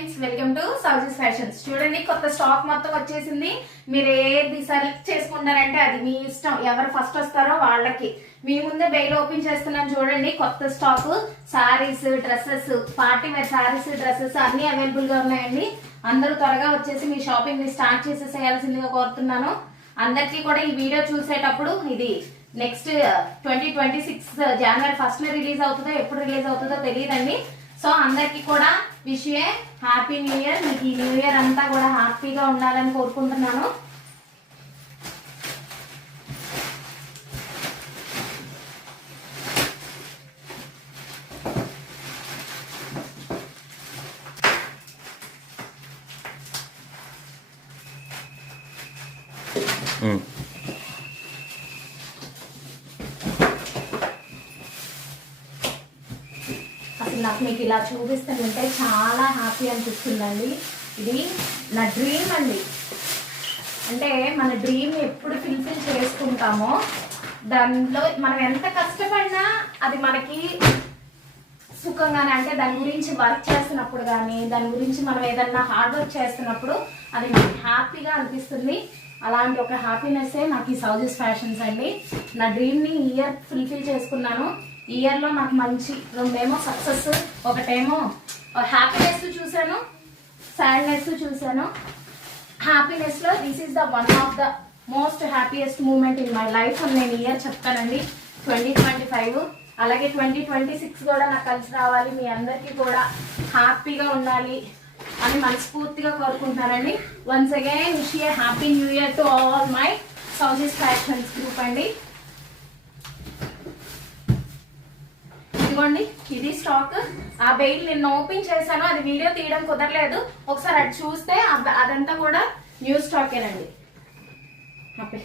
Friends, welcome to Sowji's fashions. చూడండి, కొత్త stock మొత్తం వచ్చేసింది. మీరు ఏది సెలెక్ట్ చేసుకుంటారంటే అది మీ ఇష్టం. ఎవరు ఫస్ట్ వస్తారో వాళ్ళకి. మీ ముందే బెయిల్ ఓపెన్ చేస్తున్నాను. చూడండి, కొత్త stock sarees, dresses, party wear sarees, dresses అన్ని అవైలబుల్ గా ఉన్నాయండి. అందరూ త్వరగా వచ్చేసి మీ షాపింగ్ ని స్టార్ట్ చేసేసేయాల్సిందిగా కోరుతున్నాను. అందరికీ కూడా ఈ వీడియో చూసేటప్పుడు ఇది నెక్స్ట్ 2026 జనవరి 1 రిలీజ్ అవుతుందో ఎప్పుడు రిలీజ్ అవుతుందో తెలియదండి. సో అందరికి కూడా wish a happy new year. మీకు ఈ న్యూ ఇయర్ అంతా కూడా హ్యాపీగా ఉండాలని కోరుకుంటున్నాను. అసలు నాకు మీకు ఇలా చూపిస్తుంటే చాలా హ్యాపీ అనిపిస్తుందండి. ఇది నా డ్రీమ్ అండి. అంటే మన డ్రీమ్ ఎప్పుడు ఫుల్ఫిల్ చేసుకుంటామో దానిలో మనం ఎంత కష్టపడినా అది మనకి సుఖంగానే, అంటే దాని గురించి వర్క్ చేస్తున్నప్పుడు కానీ దాని గురించి మనం ఏదన్నా హార్డ్ వర్క్ చేస్తున్నప్పుడు అది మనకి హ్యాపీగా అనిపిస్తుంది. అలాంటి ఒక హ్యాపీనెస్సే నాకు ఈ సౌజీస్ ఫ్యాషన్స్ అండి. నా డ్రీమ్ని ఈ ఇయర్ ఫుల్ఫిల్ చేసుకున్నాను. ఈ ఇయర్లో నాకు మంచి రెండేమో సక్సెస్, ఒకటేమో హ్యాపీనెస్ చూశాను, సాడ్నెస్ చూశాను. హ్యాపీనెస్లో this is the one of the most happiest moment in my life అని నేను ఇయర్ చెప్తానండి. 2025 అలాగే 2026 కూడా నాకు కలిసి రావాలి. మీ అందరికీ కూడా హ్యాపీగా ఉండాలి అని మనస్ఫూర్తిగా కోరుకుంటున్నానండి. Once again wish a happy new year to all my Sowji's fashions group అండి. ఇదిగోండి, ఇది స్టాక్. ఆ బెయిల్ నిన్న ఓపెన్ చేశాను, అది వీడియో తీయడం కుదరలేదు. ఒకసారి అది చూస్తే అదంతా కూడా న్యూ స్టాకేనండి. హ్యాపీ